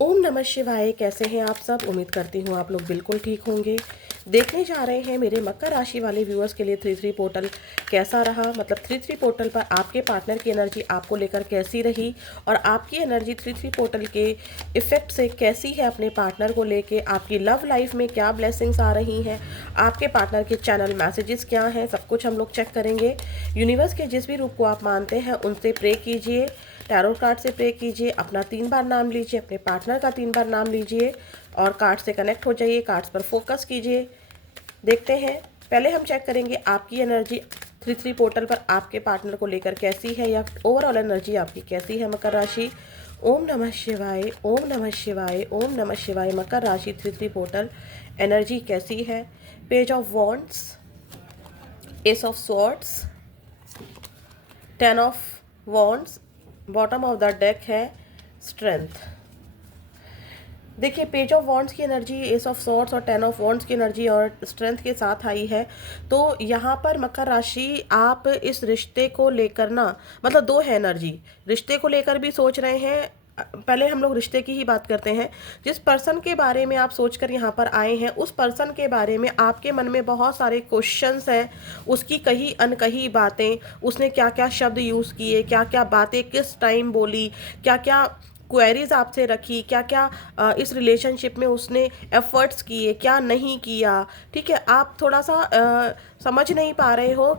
ओम नमः शिवाय। कैसे हैं आप सब? उम्मीद करती हूँ आप लोग बिल्कुल ठीक होंगे। देखने जा रहे हैं मेरे मकर राशि वाले व्यूअर्स के लिए 3-3 पोर्टल कैसा रहा, मतलब 3-3 पोर्टल पर आपके पार्टनर की एनर्जी आपको लेकर कैसी रही और आपकी एनर्जी 3-3 पोर्टल के इफेक्ट से कैसी है अपने पार्टनर को लेके, आपकी लव लाइफ में क्या ब्लेसिंग्स आ रही हैं, आपके पार्टनर के चैनल मैसेजेस क्या हैं, सब कुछ हम लोग चेक करेंगे। यूनिवर्स के जिस भी रूप को आप मानते हैं उनसे प्रे कीजिए, टैरो कार्ड से प्रे कीजिए, अपना 3 बार नाम लीजिए, अपने पार्टनर का 3 बार नाम लीजिए और कार्ड से कनेक्ट हो जाइए, कार्ड्स पर फोकस कीजिए। देखते हैं, पहले हम चेक करेंगे आपकी एनर्जी 3-3 पोर्टल पर आपके पार्टनर को लेकर कैसी है या ओवरऑल एनर्जी आपकी कैसी है मकर राशि। ओम नमः शिवाय, ओम नमः शिवाय, ओम नमः शिवाय। मकर राशि 3-3 पोर्टल एनर्जी कैसी है। Page of wands, S of swords, 10 of wands, bottom of the deck है स्ट्रेंथ। देखिए, पेज ऑफ वॉन्ड्स की एनर्जी, एस ऑफ सॉर्ड्स और 10 ऑफ वॉन्ड्स की एनर्जी और स्ट्रेंथ के साथ आई है। तो यहाँ पर मकर राशि आप इस रिश्ते को लेकर ना, मतलब दो है एनर्जी, रिश्ते को लेकर भी सोच रहे हैं। पहले हम लोग रिश्ते की ही बात करते हैं। जिस पर्सन के बारे में आप सोचकर यहाँ पर आए हैं, उस पर्सन के बारे में आपके मन में बहुत सारे क्वेश्चंस हैं। उसकी कही अनकही बातें, उसने क्या क्या शब्द यूज़ किए, क्या क्या बातें किस टाइम बोली, क्या क्या क्वेरीज आपसे रखी, क्या क्या इस रिलेशनशिप में उसने एफर्ट्स किए, क्या नहीं किया। ठीक है, आप थोड़ा सा समझ नहीं पा रहे हो।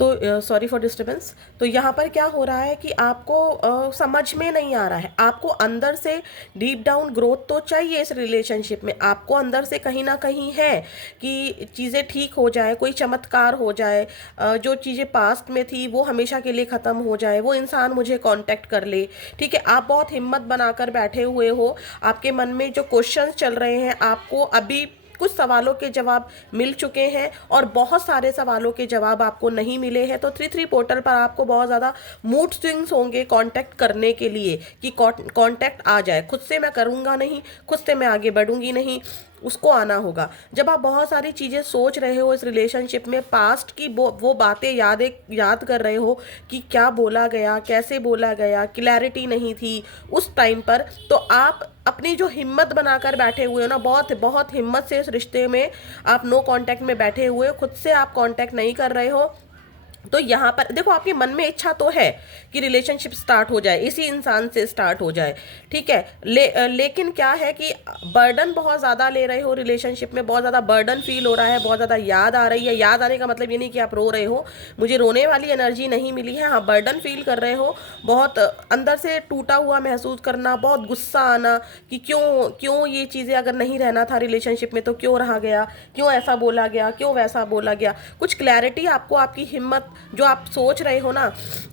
तो सॉरी फॉर डिस्टर्बेंस। तो यहाँ पर क्या हो रहा है कि आपको समझ में नहीं आ रहा है। आपको अंदर से डीप डाउन ग्रोथ तो चाहिए इस रिलेशनशिप में, आपको अंदर से कहीं ना कहीं है कि चीज़ें ठीक हो जाए, कोई चमत्कार हो जाए, जो चीज़ें पास्ट में थी वो हमेशा के लिए ख़त्म हो जाए, वो इंसान मुझे कांटेक्ट कर ले। ठीक है, आप बहुत हिम्मत बनाकर बैठे हुए हो। आपके मन में जो क्वेश्चंस चल रहे हैं, आपको अभी कुछ सवालों के जवाब मिल चुके हैं और बहुत सारे सवालों के जवाब आपको नहीं मिले हैं। तो 3-3 पोर्टल पर आपको बहुत ज़्यादा मूड स्विंग्स होंगे कांटेक्ट करने के लिए कि कांटेक्ट आ जाए। खुद से मैं करूँगा नहीं, खुद से मैं आगे बढ़ूंगी नहीं, उसको आना होगा। जब आप बहुत सारी चीज़ें सोच रहे हो इस रिलेशनशिप में, पास्ट की वो बातें याद कर रहे हो कि क्या बोला गया, कैसे बोला गया, क्लैरिटी नहीं थी उस टाइम पर, तो आप अपनी जो हिम्मत बनाकर बैठे हुए हो ना, बहुत बहुत हिम्मत से इस रिश्ते में आप नो कांटेक्ट में बैठे हुए हो, खुद से आप कांटेक्ट नहीं कर रहे हो। तो यहाँ पर देखो, आपके मन में इच्छा तो है कि रिलेशनशिप स्टार्ट हो जाए, इसी इंसान से स्टार्ट हो जाए। ठीक है, लेकिन क्या है कि बर्डन बहुत ज़्यादा ले रहे हो रिलेशनशिप में, बहुत ज़्यादा बर्डन फील हो रहा है, बहुत ज़्यादा याद आ रही है। याद आने का मतलब ये नहीं कि आप रो रहे हो, मुझे रोने वाली एनर्जी नहीं मिली है। हाँ, बर्डन फील कर रहे हो, बहुत अंदर से टूटा हुआ महसूस करना, बहुत गुस्सा आना कि क्यों क्यों ये चीज़ें, अगर नहीं रहना था रिलेशनशिप में तो क्यों रहा गया, क्यों ऐसा बोला गया, क्यों वैसा बोला गया। कुछ क्लैरिटी आपको, आपकी हिम्मत, जो आप सोच रहे हो ना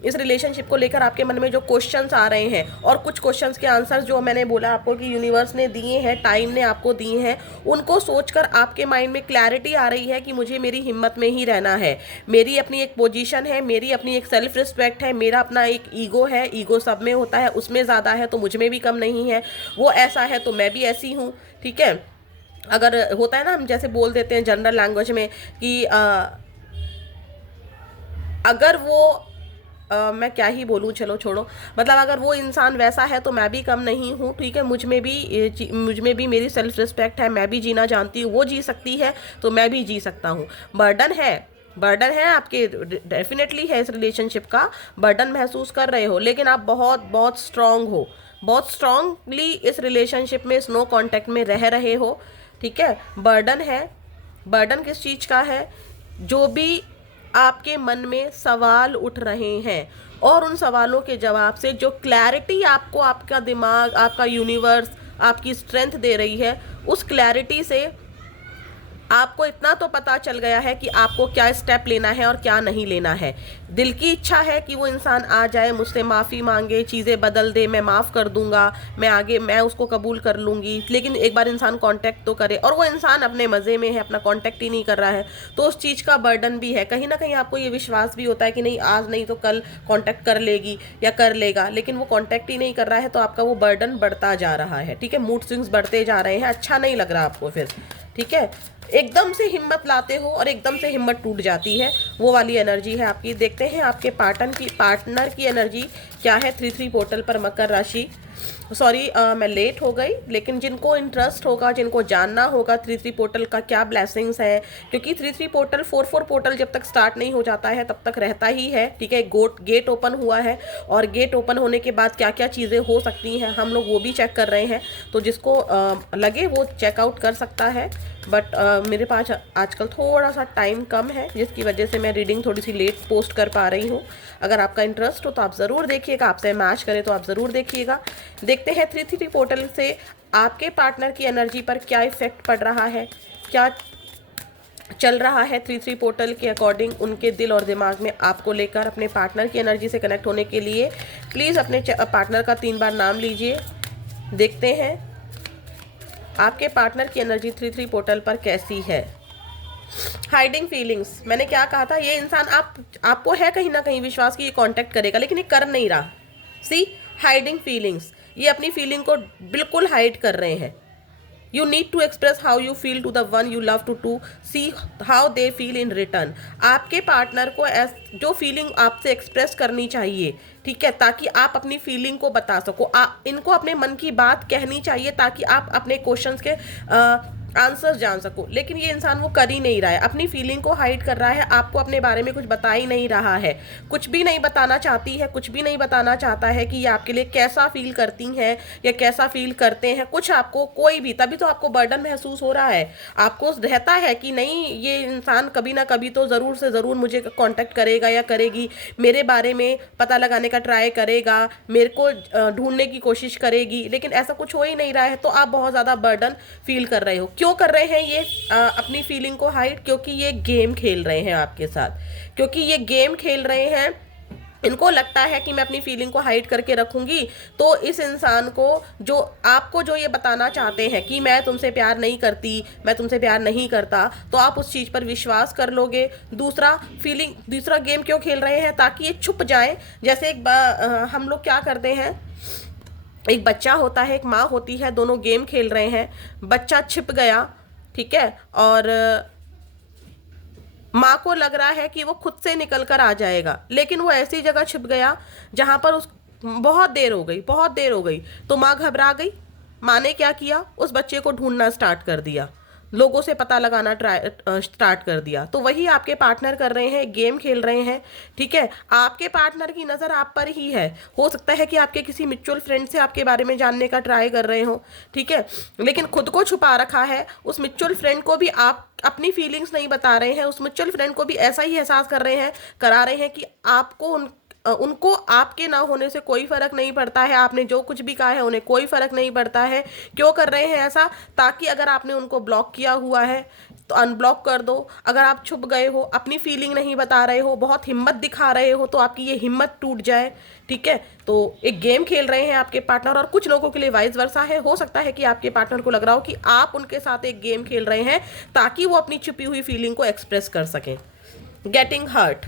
इस रिलेशनशिप को लेकर, आपके मन में जो क्वेश्चंस आ रहे हैं और कुछ क्वेश्चंस के आंसर्स जो मैंने बोला आपको कि यूनिवर्स ने दिए हैं, टाइम ने आपको दिए हैं, उनको सोचकर आपके माइंड में क्लैरिटी आ रही है कि मुझे मेरी हिम्मत में ही रहना है। मेरी अपनी एक पोजीशन है, मेरी अपनी एक सेल्फ रिस्पेक्ट है, मेरा अपना एक ईगो है। ईगो सब में होता है, उसमें ज़्यादा है तो मुझ में भी कम नहीं है। वो ऐसा है तो मैं भी ऐसी हूँ। ठीक है, अगर होता है ना, हम जैसे बोल देते हैं जनरल लैंग्वेज में कि अगर वो मैं क्या ही बोलूँ, चलो छोड़ो, मतलब अगर वो इंसान वैसा है तो मैं भी कम नहीं हूँ। ठीक है, मुझ में भी मेरी सेल्फ रिस्पेक्ट है, मैं भी जीना जानती हूँ, वो जी सकती है तो मैं भी जी सकता हूँ। बर्डन है, बर्डन है आपके, डेफिनेटली है, इस रिलेशनशिप का बर्डन महसूस कर रहे हो, लेकिन आप बहुत बहुत स्ट्रांग हो, बहुत स्ट्रांगली इस रिलेशनशिप में, इस नो कांटेक्ट में रह रहे हो। ठीक है, बर्डन है। बर्डन किस चीज़ का है? जो भी आपके मन में सवाल उठ रहे हैं और उन सवालों के जवाब से जो क्लैरिटी आपको आपका दिमाग, आपका यूनिवर्स, आपकी स्ट्रेंथ दे रही है, उस क्लैरिटी से आपको इतना तो पता चल गया है कि आपको क्या स्टेप लेना है और क्या नहीं लेना है। दिल की इच्छा है कि वो इंसान आ जाए, मुझसे माफ़ी मांगे, चीज़ें बदल दे, मैं माफ़ कर दूंगा, मैं आगे, मैं उसको कबूल कर लूँगी। लेकिन एक बार इंसान कांटेक्ट तो करे, और वो इंसान अपने मज़े में है, अपना कांटेक्ट ही नहीं कर रहा है, तो उस चीज़ का बर्डन भी है। कहीं ना कहीं आपको ये विश्वास भी होता है कि नहीं, आज नहीं तो कल कांटेक्ट कर लेगी या कर लेगा, लेकिन वो कांटेक्ट ही नहीं कर रहा है, तो आपका वो बर्डन बढ़ता जा रहा है। ठीक है, मूड स्विंग्स बढ़ते जा रहे हैं, अच्छा नहीं लग रहा आपको फिर। ठीक है, एकदम से हिम्मत लाते हो और एकदम से हिम्मत टूट जाती है, वो वाली एनर्जी है आपकी। देखते हैं आपके पार्टनर की एनर्जी क्या है 3-3 पोर्टल पर मकर राशि। सॉरी मैं लेट हो गई, लेकिन जिनको इंटरेस्ट होगा, जिनको जानना होगा 3-3 पोर्टल का क्या ब्लेसिंग्स है, क्योंकि 3-3 पोर्टल 4-4 पोर्टल जब तक स्टार्ट नहीं हो जाता है तब तक रहता ही है, ठीक है। गेट ओपन हुआ है और गेट ओपन होने के बाद क्या क्या चीज़ें हो सकती हैं हम लोग वो भी चेक कर रहे हैं, तो जिसको लगे वो चेकआउट कर सकता है। बट मेरे पास आजकल थोड़ा सा टाइम कम है, जिसकी वजह से मैं रीडिंग थोड़ी सी लेट पोस्ट कर पा रही हूँ। अगर आपका इंटरेस्ट हो तो आप ज़रूर देखिएगा, आपसे मैच करे तो आप ज़रूर देखिएगा। देखते हैं 3-3 पोर्टल से आपके पार्टनर की एनर्जी पर क्या इफेक्ट पड़ रहा है, क्या चल रहा है 3-3 पोर्टल के अकॉर्डिंग उनके दिल और दिमाग में आपको लेकर। अपने पार्टनर की एनर्जी से कनेक्ट होने के लिए प्लीज़ अपने पार्टनर का 3 बार नाम लीजिए। देखते हैं आपके पार्टनर की एनर्जी 3-3 पोर्टल पर कैसी है। हाइडिंग फीलिंग्स, मैंने क्या कहा था, ये इंसान आपको है कहीं ना कहीं विश्वास कि ये कांटेक्ट करेगा, लेकिन ये कर नहीं रहा। सी, हाइडिंग फीलिंग्स, ये अपनी फीलिंग को बिल्कुल हाइड कर रहे हैं। You need to express how you feel to the one you love to see how they feel in return। आपके पार्टनर को जो फीलिंग आपसे एक्सप्रेस करनी चाहिए, ठीक है, ताकि आप अपनी फीलिंग को बता सको। इनको अपने मन की बात कहनी चाहिए ताकि आप अपने क्वेश्चंस के आंसर्स जान सको, लेकिन ये इंसान वो कर ही नहीं रहा है, अपनी फीलिंग को हाइड कर रहा है, आपको अपने बारे में कुछ बता ही नहीं रहा है, कुछ भी नहीं बताना चाहती है, कुछ भी नहीं बताना चाहता है कि ये आपके लिए कैसा फील करती हैं या कैसा फील करते हैं, कुछ आपको कोई भी। तभी तो आपको बर्डन महसूस हो रहा है, आपको रहता है कि नहीं ये इंसान कभी ना कभी तो ज़रूर से ज़रूर मुझे कांटेक्ट करेगा या करेगी, मेरे बारे में पता लगाने का ट्राई करेगा, मेरे को ढूंढने की कोशिश करेगी, लेकिन ऐसा कुछ हो ही नहीं रहा है। तो आप बहुत ज़्यादा बर्डन फील कर रहे हो। क्यों कर रहे हैं ये अपनी फीलिंग को हाइड? क्योंकि ये गेम खेल रहे हैं आपके साथ, क्योंकि ये गेम खेल रहे हैं। इनको लगता है कि मैं अपनी फीलिंग को हाइड करके रखूंगी तो इस इंसान को, जो आपको जो ये बताना चाहते हैं कि मैं तुमसे प्यार नहीं करती, मैं तुमसे प्यार नहीं करता, तो आप उस चीज़ पर विश्वास कर लोगे। दूसरा गेम क्यों खेल रहे हैं? ताकि ये छुप जाए। जैसे हम लोग क्या करते हैं, एक बच्चा होता है, एक माँ होती है, दोनों गेम खेल रहे हैं, बच्चा छिप गया, ठीक है, और माँ को लग रहा है कि वो खुद से निकल कर आ जाएगा, लेकिन वो ऐसी जगह छिप गया जहां पर उस बहुत देर हो गई, बहुत देर हो गई, तो माँ घबरा गई। माँ ने क्या किया, उस बच्चे को ढूंढना स्टार्ट कर दिया, लोगों से पता लगाना स्टार्ट कर दिया। तो वही आपके पार्टनर कर रहे हैं, गेम खेल रहे हैं, ठीक है। आपके पार्टनर की नज़र आप पर ही है। हो सकता है कि आपके किसी म्यूचुअल फ्रेंड से आपके बारे में जानने का ट्राई कर रहे हो, ठीक है, लेकिन खुद को छुपा रखा है। उस म्यूचुअल फ्रेंड को भी आप अपनी फीलिंग्स नहीं बता रहे हैं, उस म्यूचुअल फ्रेंड को भी ऐसा ही एहसास करा रहे हैं कि उनको आपके ना होने से कोई फर्क नहीं पड़ता है, आपने जो कुछ भी कहा है उन्हें कोई फर्क नहीं पड़ता है। क्यों कर रहे हैं ऐसा? ताकि अगर आपने उनको ब्लॉक किया हुआ है तो अनब्लॉक कर दो। अगर आप छुप गए हो, अपनी फीलिंग नहीं बता रहे हो, बहुत हिम्मत दिखा रहे हो, तो आपकी ये हिम्मत टूट जाए, ठीक है। तो एक गेम खेल रहे हैं आपके पार्टनर, और कुछ लोगों के लिए वाइस वर्सा है। हो सकता है कि आपके पार्टनर को लग रहा हो कि आप उनके साथ एक गेम खेल रहे हैं ताकि वो अपनी छुपी हुई फीलिंग को एक्सप्रेस कर सकें। गेटिंग हर्ट,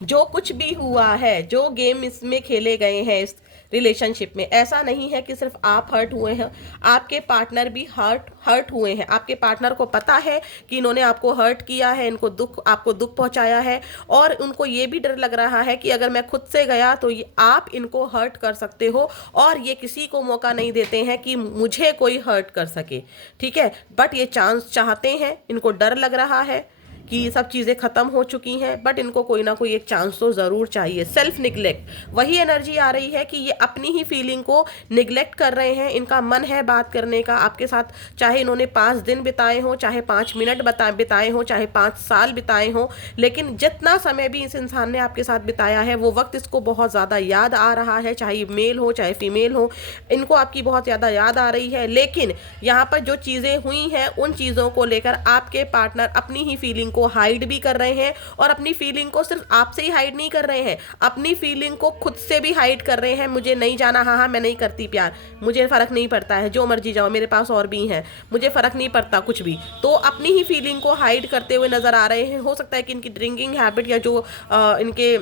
जो कुछ भी हुआ है, जो गेम इसमें खेले गए हैं इस रिलेशनशिप में, ऐसा नहीं है कि सिर्फ आप हर्ट हुए हैं, आपके पार्टनर भी हर्ट हुए हैं। आपके पार्टनर को पता है कि इन्होंने आपको हर्ट किया है, आपको दुख पहुंचाया है, और उनको ये भी डर लग रहा है कि अगर मैं खुद से गया तो आप इनको हर्ट कर सकते हो, और ये किसी को मौका नहीं देते हैं कि मुझे कोई हर्ट कर सके, ठीक है। बट ये चांस चाहते हैं, इनको डर लग रहा है कि सब चीज़ें ख़त्म हो चुकी हैं, बट इनको कोई ना कोई एक चांस तो ज़रूर चाहिए। सेल्फ निगलेक्ट, वही एनर्जी आ रही है कि ये अपनी ही फीलिंग को निगलेक्ट कर रहे हैं। इनका मन है बात करने का आपके साथ, चाहे इन्होंने 5 दिन बिताए हों, चाहे 5 मिनट बिताए हों, चाहे 5 साल बिताए हों, लेकिन जितना समय भी इस इंसान ने आपके साथ बिताया है वो वक्त इसको बहुत ज़्यादा याद आ रहा है, चाहे मेल हो चाहे फीमेल हो, इनको आपकी बहुत ज़्यादा याद आ रही है। लेकिन यहाँ पर जो चीज़ें हुई हैं उन चीज़ों को लेकर आपके पार्टनर अपनी ही फीलिंग को हाइड भी कर रहे हैं, और अपनी फीलिंग को सिर्फ आपसे ही हाइड नहीं कर रहे हैं, अपनी फीलिंग को खुद से भी हाइड कर रहे हैं। मुझे नहीं जाना, हाँ मैं नहीं करती प्यार, मुझे फर्क नहीं पड़ता है, जो मर्जी जाओ, मेरे पास और भी हैं, मुझे फर्क नहीं पड़ता कुछ भी। तो अपनी ही फीलिंग को हाइड करते हुए नजर आ रहे हैं। हो सकता है कि इनकी ड्रिंकिंग हैबिट या जो इनके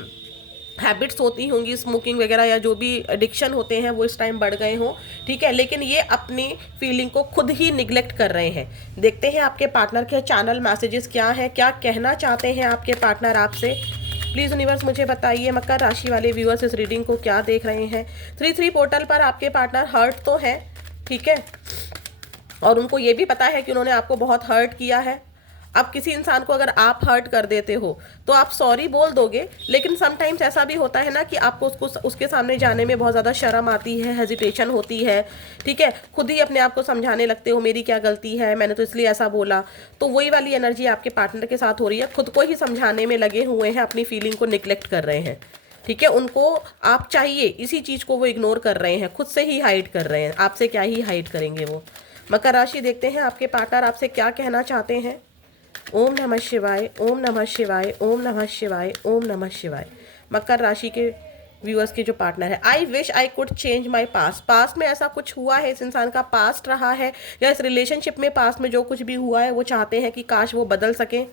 हैबिट्स होती होंगी, स्मोकिंग वगैरह या जो भी एडिक्शन होते हैं वो इस टाइम बढ़ गए हों, ठीक है, लेकिन ये अपनी फीलिंग को खुद ही निग्लेक्ट कर रहे हैं। देखते हैं आपके पार्टनर के चैनल मैसेजेस क्या हैं, क्या कहना चाहते हैं आपके पार्टनर आपसे। प्लीज़ यूनिवर्स मुझे बताइए मकर राशि वाले व्यूअर्स इस रीडिंग को क्या देख रहे हैं। 3-3 पोर्टल पर आपके पार्टनर हर्ट तो है, ठीक है, और उनको ये भी पता है कि उन्होंने आपको बहुत हर्ट किया है। अब किसी इंसान को अगर आप हर्ट कर देते हो तो आप सॉरी बोल दोगे, लेकिन समटाइम्स ऐसा भी होता है ना कि आपको उसके सामने जाने में बहुत ज़्यादा शर्म आती है, हेजिटेशन होती है, ठीक है, खुद ही अपने आप को समझाने लगते हो मेरी क्या गलती है, मैंने तो इसलिए ऐसा बोला। तो वही वाली एनर्जी आपके पार्टनर के साथ हो रही है, खुद को ही समझाने में लगे हुए हैं, अपनी फीलिंग को निग्लेक्ट कर रहे हैं, ठीक है, उनको आप चाहिए, इसी चीज़ को वो इग्नोर कर रहे हैं, खुद से ही हाइड कर रहे हैं, आपसे क्या ही हाइड करेंगे वो। मकर राशि देखते हैं आपके पार्टनर आपसे क्या कहना चाहते हैं। ओम नमः शिवाय, ओम नमः शिवाय, ओम नमः शिवाय, ओम नमः शिवाय। मकर राशि के व्यूअर्स के जो पार्टनर है, I wish I could change my past. Past में ऐसा कुछ हुआ है, इस इंसान का पास्ट रहा है, या इस रिलेशनशिप में पास्ट में जो कुछ भी हुआ है वो चाहते हैं कि काश वो बदल सकें।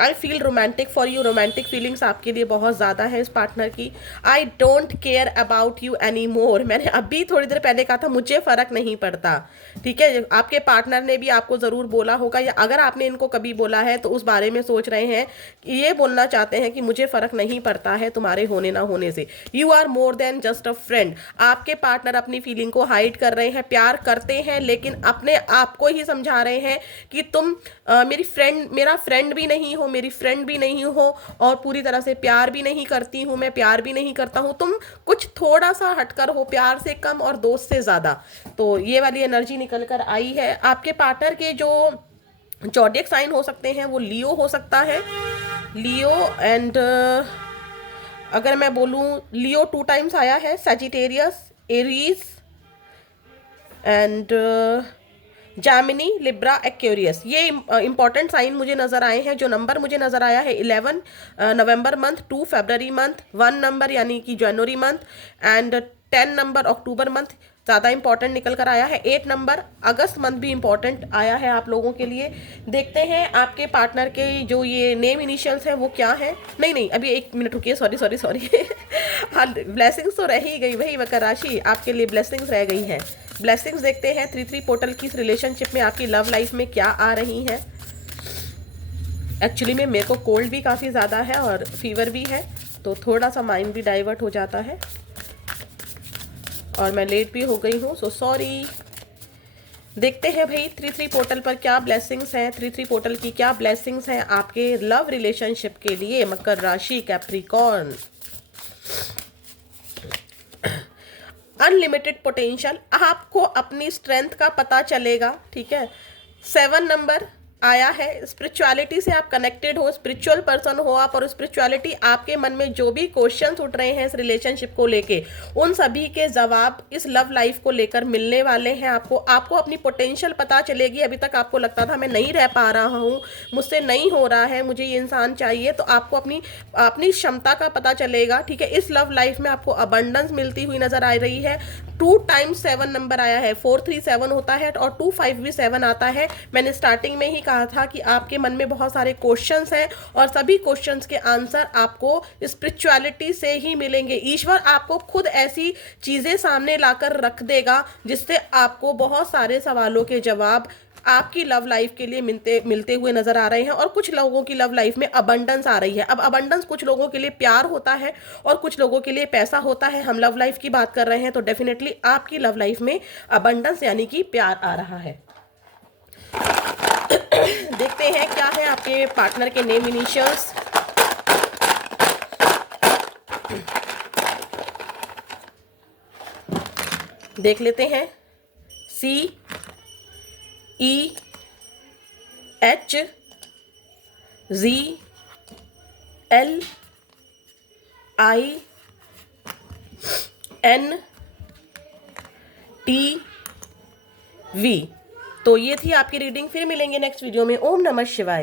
I feel romantic for you, romantic feelings आपके लिए बहुत ज़्यादा है इस पार्टनर की। I don't care about you any more, मैंने अभी थोड़ी देर पहले कहा था मुझे फ़र्क नहीं पड़ता, ठीक है, आपके पार्टनर ने भी आपको ज़रूर बोला होगा, या अगर आपने इनको कभी बोला है तो उस बारे में सोच रहे हैं, ये बोलना चाहते हैं कि मुझे फ़र्क नहीं पड़ता है तुम्हारे होने ना होने से। You are more than just a friend, आपके पार्टनर अपनी फीलिंग को हाइड कर रहे हैं, प्यार करते हैं लेकिन अपने आप को ही समझा रहे हैं कि तुम मेरी फ्रेंड, मेरा फ्रेंड भी नहीं हो, मेरी फ्रेंड भी नहीं हो, और पूरी तरह से प्यार भी नहीं करती हूँ, मैं प्यार भी नहीं करता हूँ, तुम कुछ थोड़ा सा हटकर हो, प्यार से कम और दोस्त से ज़्यादा। तो ये वाली एनर्जी निकल कर आई है। आपके पार्टनर के जो ज़ोडिएक साइन हो सकते हैं वो लियो हो सकता है, लियो एंड अगर मैं बोलूँ लियो 2 टाइम्स आया है, Sagittarius, Aries and Jamini, Libra, Aquarius, ये इंपॉर्टेंट साइन मुझे नज़र आए हैं। जो नंबर मुझे नज़र आया है 11 नवंबर मंथ, 2 फरवरी मंथ, 1 नंबर यानी कि जनवरी मंथ एंड 10 नंबर अक्टूबर मंथ ज़्यादा इंपॉर्टेंट निकल कर आया है। 8 नंबर अगस्त मंथ भी इंपॉर्टेंट आया है आप लोगों के लिए। देखते हैं आपके पार्टनर के जो ये नेम इनिशियल्स हैं वो क्या है। नहीं अभी 1 मिनट रुकिए, सॉरी हाँ, ब्लेसिंग्स तो रह ही गई भाई मकर राशि, आपके लिए ब्लेसिंग्स रह गई हैं। ब्लेसिंग्स देखते हैं 3-3 पोर्टल की इस रिलेशनशिप में आपकी लव लाइफ में क्या आ रही है। एक्चुअली में मेरे को कोल्ड भी काफ़ी ज़्यादा है और फीवर भी है, तो थोड़ा सा माइंड भी डाइवर्ट हो जाता है और मैं लेट भी हो गई हूँ, सो सॉरी। देखते हैं भाई 3-3 पोर्टल पर क्या ब्लेसिंग्स हैं, 3-3 पोर्टल की क्या ब्लेसिंग्स हैं आपके लव रिलेशनशिप के लिए मकर राशि कैप्रिकॉर्न। अनलिमिटेड पोटेंशियल, आपको अपनी स्ट्रेंथ का पता चलेगा, ठीक है। 7 नंबर आया है, स्पिरिचुअलिटी से आप कनेक्टेड हो, स्पिरिचुअल पर्सन हो आप, और स्पिरिचुअलिटी आपके मन में जो भी क्वेश्चंस उठ रहे हैं इस रिलेशनशिप को लेके, उन सभी के जवाब इस लव लाइफ को लेकर मिलने वाले हैं आपको अपनी पोटेंशियल पता चलेगी। अभी तक आपको लगता था मैं नहीं रह पा रहा हूँ, मुझसे नहीं हो रहा है, मुझे ये इंसान चाहिए, तो आपको अपनी क्षमता का पता चलेगा, ठीक है। इस लव लाइफ में आपको अबंडेंस मिलती हुई नजर आ रही है। 2 टाइम्स 7 नंबर आया है, 4-3-7 होता है और 2-5 भी 7 आता है। मैंने स्टार्टिंग में ही कहा था कि आपके मन में बहुत सारे क्वेश्चंस हैं और सभी क्वेश्चंस के आंसर आपको स्पिरिचुअलिटी से ही मिलेंगे। ईश्वर आपको खुद ऐसी चीजें सामने लाकर रख देगा जिससे आपको बहुत सारे सवालों के जवाब आपकी लव लाइफ के लिए मिलते हुए नजर आ रहे हैं। और कुछ लोगों की लव लाइफ में अबंडेंस आ रही है। अब अबंडेंस कुछ लोगों के लिए प्यार होता है और कुछ लोगों के लिए पैसा होता है। हम लव लाइफ की बात कर रहे हैं तो डेफिनेटली आपकी लव लाइफ में अबंडेंस यानी कि प्यार आ रहा है। देखते हैं क्या है आपके पार्टनर के नेम इनिशियल्स। देख लेते हैं, CEH, ZLINTV। तो ये थी आपकी रीडिंग, फिर मिलेंगे नेक्स्ट वीडियो में। ओम नमः शिवाय।